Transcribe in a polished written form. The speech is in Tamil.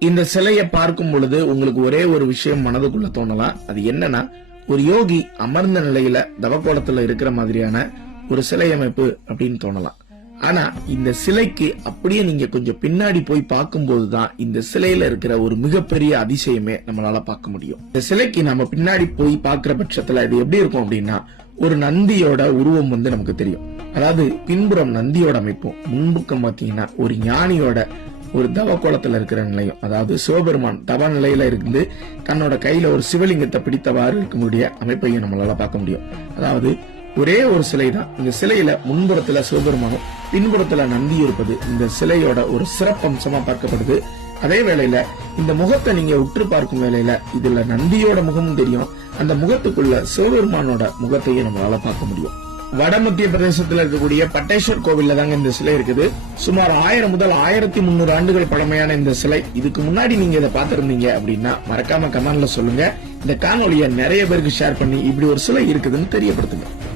இந்த சிலையை பார்க்கும் பொழுது உங்களுக்கு ஒரே ஒரு விஷயம் மனதுக்குள்ள தோணலாம். அது என்னன்னா, ஒரு யோகி அமர்ந்த நிலையில தவக்கோலத்துல இருக்கிற மாதிரியான ஒரு சிலை அமைப்பு அப்படின்னு தோணலாம். ஆனா இந்த சிலைக்கு அப்படியே நீங்க கொஞ்சம் பின்னாடி போய் பார்க்கும்போதுதான் இந்த சிலையில இருக்கிற ஒரு மிகப்பெரிய அதிசயமே நம்மளால பார்க்க முடியும். இந்த சிலைக்கு நம்ம பின்னாடி போய் பார்க்கிற பட்சத்துல இது எப்படி இருக்கும் அப்படின்னா, ஒரு நந்தியோட உருவம் நமக்கு தெரியும். அதாவது பின்புறம் நந்தியோட அமைப்பும், முன்புக்கம் பாத்தீங்கன்னா ஒரு ஞானியோட ஒரு தவக்கோலத்துல இருக்கிற நிலையும், அதாவது சிவபெருமான் தவ நிலையில இருந்து தன்னோட கையில ஒரு சிவலிங்கத்தை பிடித்தவாறு இருக்கக்கூடிய அமைப்பையும் நம்மளால பார்க்க முடியும். அதாவது ஒரே ஒரு சிலை தான். இந்த சிலையில முன்புறத்துல சிவபெருமானும் பின்புறத்துல நந்தி இருப்பது இந்த சிலையோட ஒரு சிறப்பம்சமா பார்க்கப்படுது. அதே வேளையில இந்த முகத்தை நீங்க உற்று பார்க்கும் வேளையில இதுல நந்தியோட முகமும் தெரியும், அந்த முகத்துக்குள்ள சிவபெருமானோட முகத்தையும் நம்மளால பார்க்க முடியும். வட மத்திய பிரதேசத்தில் இருக்கக்கூடிய பட்டேஸ்வர் கோவில்ல தாங்க இந்த சிலை இருக்குது. சுமார் 1000 முதல் 1300 ஆண்டுகள் பழமையான இந்த சிலை. இதுக்கு முன்னாடி நீங்க இதை பார்த்திருந்தீங்க அப்படின்னா மறக்காம கமெண்ட்ல சொல்லுங்க. இந்த காணொலியை நிறைய பேருக்கு ஷேர் பண்ணி இப்படி ஒரு சிலை இருக்குதுன்னு தெரியப்படுத்துங்க.